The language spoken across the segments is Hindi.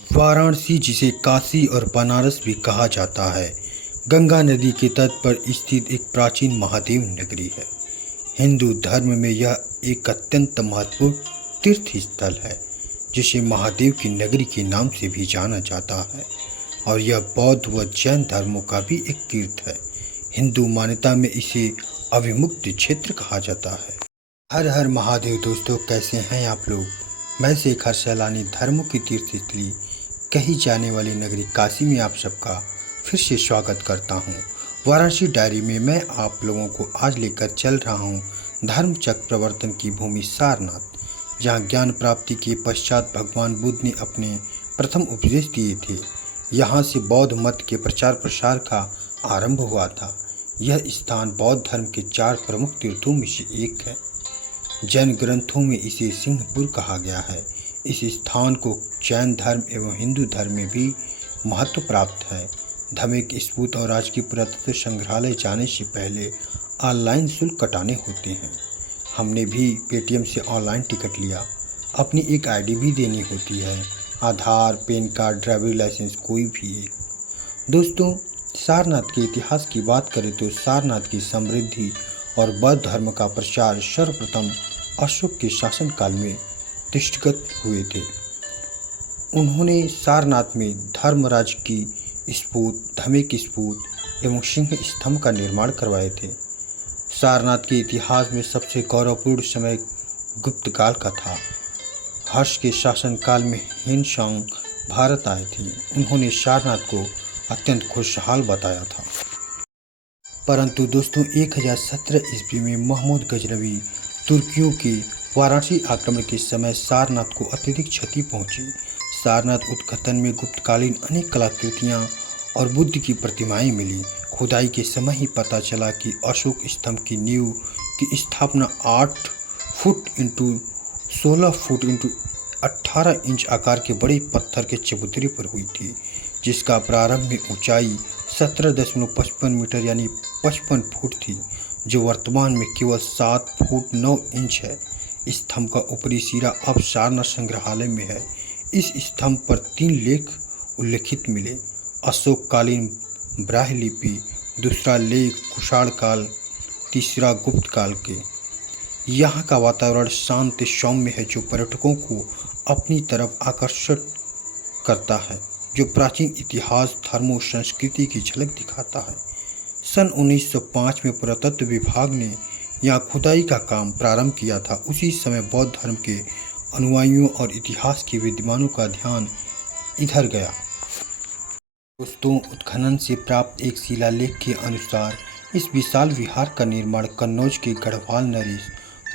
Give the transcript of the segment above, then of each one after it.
वाराणसी, जिसे काशी और बनारस भी कहा जाता है, गंगा नदी के तट पर स्थित एक प्राचीन महादेव नगरी है। हिंदू धर्म में यह एक अत्यंत महत्वपूर्ण तीर्थ स्थल है, जिसे महादेव की नगरी के नाम से भी जाना जाता है, और यह बौद्ध व जैन धर्मों का भी एक तीर्थ है। हिंदू मान्यता में इसे अविमुक्त क्षेत्र कहा जाता है। हर हर महादेव दोस्तों, कैसे हैं आप लोग। मैं शेखर सैलानी धर्मों की तीर्थ स्थली कही जाने वाली नगरी काशी में आप सबका फिर से स्वागत करता हूं। वाराणसी डायरी में मैं आप लोगों को आज लेकर चल रहा हूं धर्म चक्र प्रवर्तन की भूमि सारनाथ, जहां ज्ञान प्राप्ति के पश्चात भगवान बुद्ध ने अपने प्रथम उपदेश दिए थे। यहां से बौद्ध मत के प्रचार प्रसार का आरंभ हुआ था। यह स्थान बौद्ध धर्म के 4 प्रमुख तीर्थों में से एक है। जैन ग्रंथों में इसे सिंहपुर कहा गया है। इस स्थान को जैन धर्म एवं हिंदू धर्म में भी महत्व प्राप्त है। धार्मिक स्पूत और राजकीय पुरातत्व संग्रहालय जाने से पहले ऑनलाइन शुल्क कटाने होते हैं। हमने भी पेटीएम से ऑनलाइन टिकट लिया। अपनी एक आईडी भी देनी होती है, आधार, पैन कार्ड, ड्राइविंग लाइसेंस, कोई भी एक। दोस्तों, सारनाथ के इतिहास की बात करें तो सारनाथ की समृद्धि और बौद्ध धर्म का प्रचार सर्वप्रथम अशोक के शासनकाल में दृष्टिगत हुए थे। उन्होंने सारनाथ में धर्मराज की स्फूत, धमिक स्फूत एवं सिंह स्तंभ का निर्माण करवाए थे। सारनाथ के इतिहास में सबसे गौरवपूर्ण समय गुप्त काल का था। हर्ष के शासनकाल में हिनसांग भारत आए थे। उन्होंने सारनाथ को अत्यंत खुशहाल बताया था। परंतु दोस्तों, 1017 ईस्वी में महमूद गजनवी तुर्कियों के वाराणसी आक्रमण के समय सारनाथ को अत्यधिक क्षति पहुंची। सारनाथ उत्खनन में गुप्तकालीन अनेक कलाकृतियां और बुद्ध की प्रतिमाएं मिली। खुदाई के समय ही पता चला कि अशोक स्तंभ की नींव की स्थापना 8 foot into 16 foot into 18 inch आकार के बड़े पत्थर के चबूतरे पर हुई थी, जिसका प्रारंभ में ऊंचाई 17.55 मीटर यानी 55 फुट थी, जो वर्तमान में केवल 7 फुट 9 इंच है। स्तंभ का ऊपरी सिरा अब सारनाथ संग्रहालय में है। इस स्तंभ पर 3 लेख उल्लिखित मिले। अशोककालीन ब्राह्मी लिपि, दूसरा लेख कुषाण काल, तीसरा गुप्त काल के। यहाँ का वातावरण शांत सौम्य है, जो पर्यटकों को अपनी तरफ आकर्षित करता है, जो प्राचीन इतिहास, धर्मों, संस्कृति की झलक दिखाता है। सन 1905 में पुरातत्व विभाग ने यहाँ खुदाई का काम प्रारंभ किया था। उसी समय बौद्ध धर्म के अनुयायियों और इतिहास के विद्वानों का ध्यान इधर गया। दोस्तों, उत्खनन से प्राप्त एक शिलालेख के अनुसार इस विशाल विहार का निर्माण कन्नौज के गढ़वाल नरेश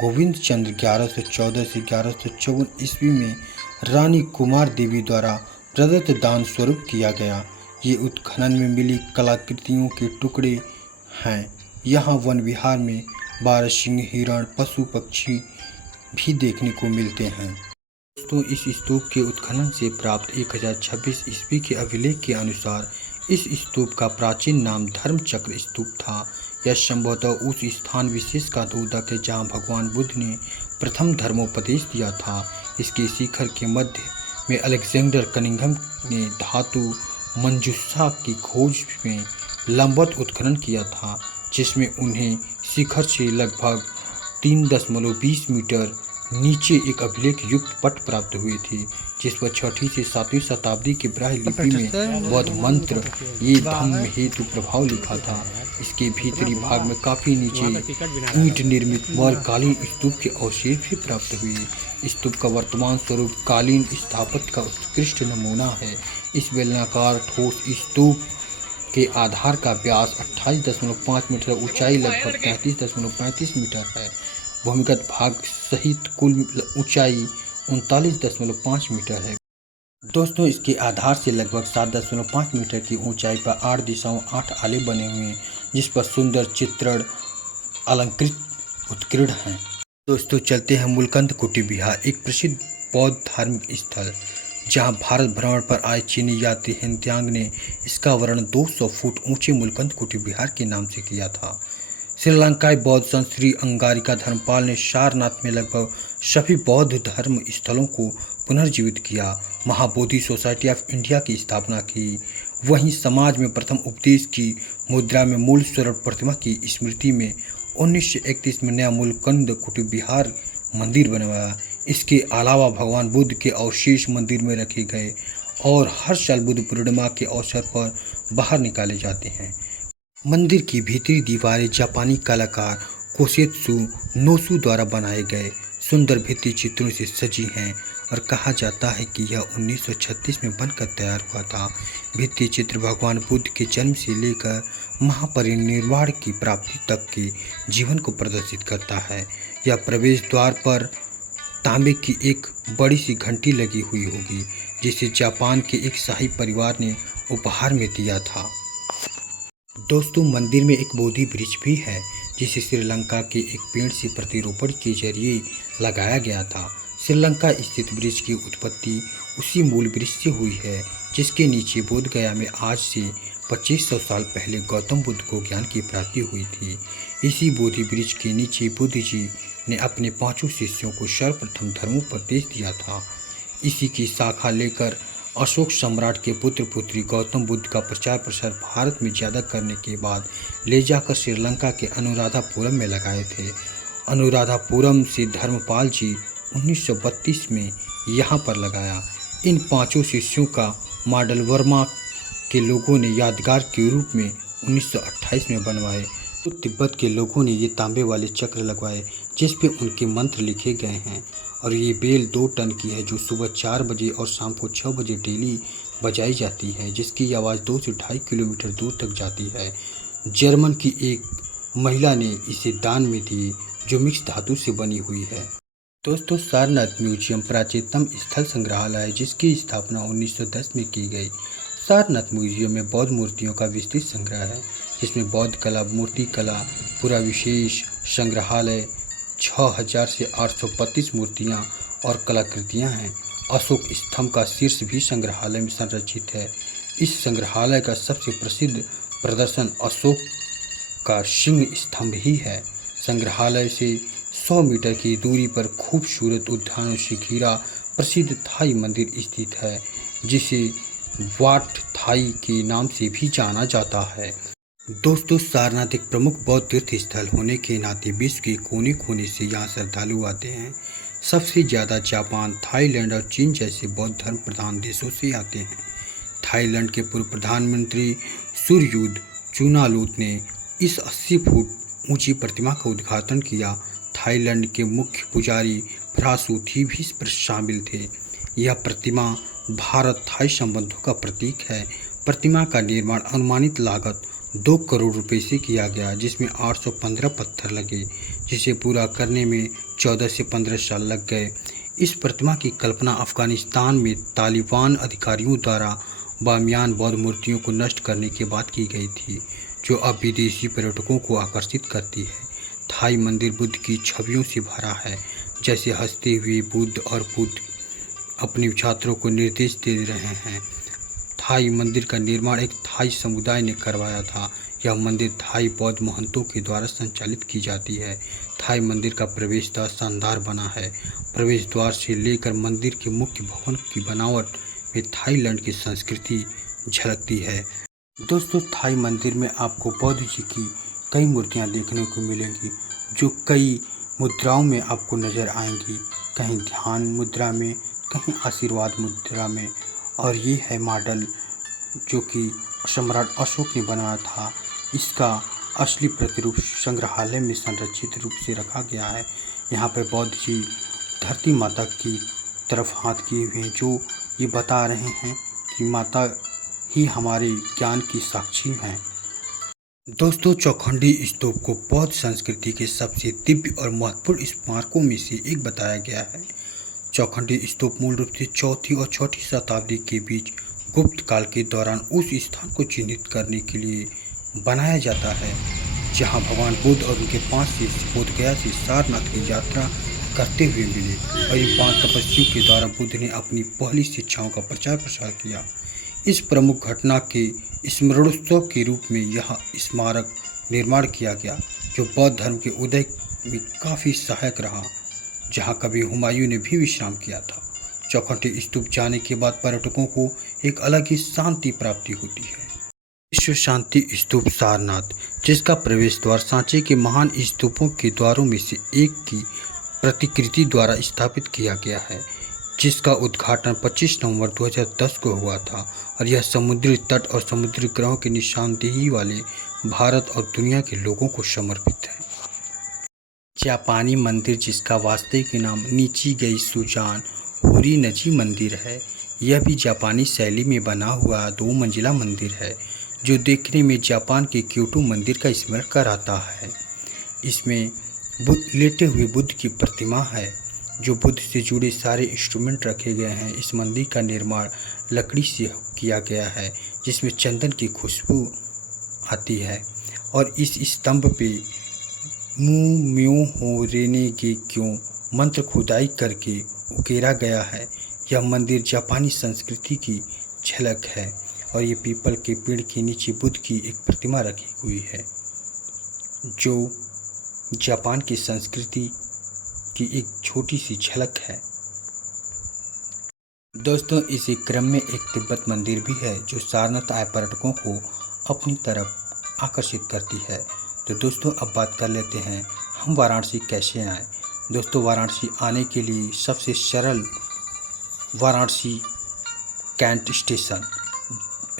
गोविंद चंद्र 1114 से 1154 ईस्वी में रानी कुमार देवी द्वारा प्रदत्त दान स्वरूप किया गया। ये उत्खनन में मिली कलाकृतियों के टुकड़े हैं। यहाँ वन विहार में 12 सिंह, हिरण, पशु पक्षी भी देखने को मिलते हैं। दोस्तों, इस स्तूप के उत्खनन से प्राप्त 1026 ईस्वी के अभिलेख के अनुसार इस स्तूप का प्राचीन नाम धर्मचक्र स्तूप था। यह संभवतः उस स्थान विशेष का द्योतक है जहाँ भगवान बुद्ध ने प्रथम धर्मोपदेश दिया था। इसके शिखर के मध्य में अलेक्जेंडर कनिंघम ने धातु मंजूषा की खोज में लंबवत उत्खनन किया था, जिसमें उन्हें शिखर से लगभग 3.20 मीटर नीचे एक अभिलेख युक्त पट प्राप्त हुई थी, जिस पर 6वीं से 7वीं शताब्दी के ब्राह्मी लिपि में बौद्ध मंत्र ये धम्म हेतु प्रभाव लिखा था। इसके भीतरी भाग में काफी नीचे ईंट निर्मित मौर्यकालीन स्तूप के अवशेष भी प्राप्त हुए। स्तूप का वर्तमान स्वरूप कालीन स्थापत्य का उत्कृष्ट नमूना है। इस बेलनाकार ठोस स्तूप के आधार का व्यास 28.5 मीटर, ऊंचाई लगभग 33.35 मीटर है। भूमिगत भाग सहित कुल ऊंचाई 39.5 मीटर है। दोस्तों, इसके आधार से लगभग 7.5 मीटर की ऊंचाई पर 8 दिशाओं 8 आले बने हुए हैं, जिस पर सुंदर चित्रण अलंकृत उत्कीर्ण हैं। दोस्तों, चलते हैं मूलकंद कुटी विहार, एक प्रसिद्ध बौद्ध धार्मिक स्थल, जहां भारत भ्रमण पर आए चीनी यात्री हेनत्यांग ने इसका वर्णन 200 फुट ऊंचे मूलकंद कुटी विहार के नाम से किया था। श्रीलंकाई बौद्ध संत श्री अंगारिका धर्मपाल ने सारनाथ में लगभग सभी बौद्ध धर्म स्थलों को पुनर्जीवित किया। महाबोधि सोसाइटी ऑफ इंडिया की स्थापना की। वहीं समाज में प्रथम उपदेश की मुद्रा में मूल स्वर्ण प्रतिमा की स्मृति में 1931 में नया मूलकंद कुटुब विहार मंदिर बनवाया। इसके अलावा भगवान बुद्ध के अवशेष मंदिर में रखे गए और हर साल बुद्ध पूर्णिमा के अवसर पर बाहर निकाले जाते हैं। मंदिर की भीतरी दीवारें जापानी कलाकार कोसेत्सु नोसु द्वारा बनाए गए सुंदर भित्ति चित्रों से सजी हैं और कहा जाता है कि यह 1936 में बनकर तैयार हुआ था। भित्ति चित्र भगवान बुद्ध के जन्म से लेकर महापरिनिर्वाण की प्राप्ति तक के जीवन को प्रदर्शित करता है। यह प्रवेश द्वार पर तांबे की एक बड़ी सी घंटी लगी हुई होगी, जिसे जापान के एक शाही परिवार ने उपहार में दिया था। दोस्तों, मंदिर में एक बोधि वृक्ष भी है, जिसे श्रीलंका के एक पेड़ से प्रतिरोपण के जरिए लगाया गया था। श्रीलंका स्थित वृक्ष की उत्पत्ति उसी मूल वृक्ष से हुई है, जिसके नीचे बोध गया में आज से 2500 साल पहले गौतम बुद्ध को ज्ञान की प्राप्ति हुई थी। इसी बोधि वृक्ष के नीचे बुद्ध जी ने अपने 5 शिष्यों को सर्वप्रथम धर्मोपदेश दिया था। इसी की शाखा लेकर अशोक सम्राट के पुत्र पुत्री गौतम बुद्ध का प्रचार प्रसार भारत में ज़्यादा करने के बाद ले जाकर श्रीलंका के अनुराधापुरम में लगाए थे। अनुराधापुरम से धर्मपाल जी 1932 में यहाँ पर लगाया। इन 5 शिष्यों का मॉडल वर्मा के लोगों ने यादगार के रूप में 1928 में बनवाए। तो तिब्बत के लोगों ने ये तांबे वाले चक्र लगवाए, जिस पे उनके मंत्र लिखे गए हैं। और ये बेल 2 टन की है, जो सुबह 4 बजे और शाम को 6 बजे डेली बजाई जाती है, जिसकी आवाज़ 2 से 2.5 किलोमीटर दूर तक जाती है। जर्मन की एक महिला ने इसे दान में दी, जो मिक्स धातु से बनी हुई है। दोस्तों, सारनाथ म्यूजियम प्राचीनतम स्थल संग्रहालय है, जिसकी स्थापना 1910 में की गई। सारनाथ म्यूजियम में बौद्ध मूर्तियों का विस्तृत संग्रह है, जिसमें बौद्ध कला, मूर्ति कला पूरा विशेष संग्रहालय 6000 से 832 मूर्तियां और कलाकृतियां हैं। अशोक स्तंभ का शीर्ष भी संग्रहालय में संरक्षित है। इस संग्रहालय का सबसे प्रसिद्ध प्रदर्शन अशोक का सिंह स्तंभ ही है। संग्रहालय से 100 मीटर की दूरी पर खूबसूरत उद्यानों से घिरा प्रसिद्ध थाई मंदिर स्थित है, जिसे वाट थाई के नाम से भी जाना जाता है। दोस्तों, सारनाथ एक प्रमुख बौद्ध तीर्थ स्थल होने के नाते विश्व के कोने कोने से यहाँ श्रद्धालु आते हैं। सबसे ज़्यादा जापान, थाईलैंड और चीन जैसे बौद्ध धर्म प्रधान देशों से आते हैं। थाईलैंड के पूर्व प्रधानमंत्री सुरयुत चुनालूत ने इस 80 फुट ऊंची प्रतिमा का उद्घाटन किया। थाईलैंड के मुख्य पुजारी फ्रासुथी भी इस पर शामिल थे। यह प्रतिमा भारत थाई संबंधों का प्रतीक है। प्रतिमा का निर्माण अनुमानित लागत 2 करोड़ रुपए से किया गया, जिसमें 815 पत्थर लगे, जिसे पूरा करने में 14 से 15 साल लग गए। इस प्रतिमा की कल्पना अफगानिस्तान में तालिबान अधिकारियों द्वारा बामियान बौद्ध मूर्तियों को नष्ट करने के बाद की गई थी, जो अब विदेशी पर्यटकों को आकर्षित करती है। थाई मंदिर बुद्ध की छवियों से भरा है, जैसे हंसते हुए बुद्ध और बुद्ध अपने छात्रों को निर्देश दे रहे हैं। थाई मंदिर का निर्माण एक थाई समुदाय ने करवाया था। यह मंदिर थाई बौद्ध महंतों के द्वारा संचालित की जाती है। थाई मंदिर का प्रवेश द्वार शानदार बना है। प्रवेश द्वार से लेकर मंदिर के मुख्य भवन की बनावट में थाईलैंड की संस्कृति झलकती है। दोस्तों, थाई मंदिर में आपको बौद्ध जी की कई मूर्तियां देखने को मिलेंगी, जो कई मुद्राओं में आपको नज़र आएंगी। कहीं ध्यान मुद्रा में, कहीं आशीर्वाद मुद्रा में। और ये है मॉडल जो कि सम्राट अशोक ने बनाया था। इसका असली प्रतिरूप संग्रहालय में संरक्षित रूप से रखा गया है। यहाँ पर बौद्ध जी धरती माता की तरफ हाथ किए हुए हैं, जो ये बता रहे हैं कि माता ही हमारे ज्ञान की साक्षी हैं। दोस्तों, चौखंडी स्तूप को बौद्ध संस्कृति के सबसे दिव्य और महत्वपूर्ण स्मारकों में से एक बताया गया है। चौखंडी स्तूप मूल रूप से 4वीं और 6वीं शताब्दी के बीच गुप्त काल के दौरान उस स्थान को चिन्हित करने के लिए बनाया जाता है, जहां भगवान बुद्ध और उनके 5 शिष्य बोधगया से सारनाथ की यात्रा करते हुए मिले। और इन 5 तपस्वियों के द्वारा बुद्ध ने अपनी पहली शिक्षाओं का प्रचार प्रसार किया। इस प्रमुख घटना के स्मरणोत्सव के रूप में यह स्मारक निर्माण किया गया, जो बौद्ध धर्म के उदय में काफ़ी सहायक रहा, जहां कवि हुमायूं ने भी विश्राम किया था। चौखटे स्तूप जाने के बाद पर्यटकों को एक अलग ही शांति प्राप्ति होती है। विश्व शांति स्तूप सारनाथ, जिसका प्रवेश द्वार सांची के महान स्तूपों के द्वारों में से एक की प्रतिकृति द्वारा स्थापित किया गया है, जिसका उद्घाटन 25 नवंबर 2010 को हुआ था और यह समुद्री तट और समुद्री ग्रहों की निशानदेही वाले भारत और दुनिया के लोगों को समर्पित है। जापानी मंदिर, जिसका वास्तविक नाम निचिगई सुजान होरीनजी मंदिर है, यह भी जापानी शैली में बना हुआ 2 मंजिला मंदिर है जो देखने में जापान के क्योटो मंदिर का स्मरण कराता है। इसमें लेटे हुए बुद्ध की प्रतिमा है, जो बुद्ध से जुड़े सारे इंस्ट्रूमेंट रखे गए हैं। इस मंदिर का निर्माण लकड़ी से किया गया है, जिसमें चंदन की खुशबू आती है और इस स्तंभ पे मू म्यो हो रेने गे क्यों मंत्र खुदाई करके उकेरा गया है। यह मंदिर जापानी संस्कृति की झलक है और ये पीपल के पेड़ के नीचे बुद्ध की एक प्रतिमा रखी हुई है, जो जापान की संस्कृति की एक छोटी सी झलक है। दोस्तों, इसी क्रम में एक तिब्बत मंदिर भी है जो सारनाथ आए पर्यटकों को अपनी तरफ आकर्षित करती है। तो दोस्तों, अब बात कर लेते हैं हम वाराणसी कैसे आए। दोस्तों, वाराणसी आने के लिए सबसे सरल Varanasi cantt station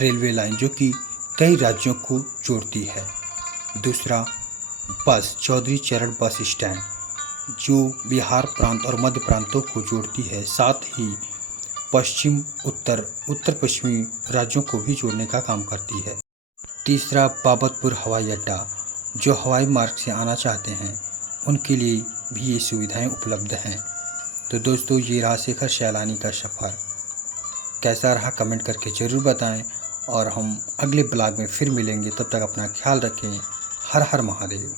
railway line, जो कि कई राज्यों को जोड़ती है। दूसरा, बस चौधरी चरण बस स्टैंड, जो बिहार प्रांत और मध्य प्रांतों को जोड़ती है, साथ ही उत्तर पश्चिमी राज्यों को भी जोड़ने का काम करती है। तीसरा, बाबतपुर हवाई अड्डा, जो हवाई मार्ग से आना चाहते हैं उनके लिए भी ये सुविधाएं उपलब्ध हैं। तो दोस्तों, ये रहा शेखर सैलानी का सफ़र। कैसा रहा कमेंट करके ज़रूर बताएं और हम अगले ब्लॉग में फिर मिलेंगे। तब तक अपना ख्याल रखें। हर हर महादेव।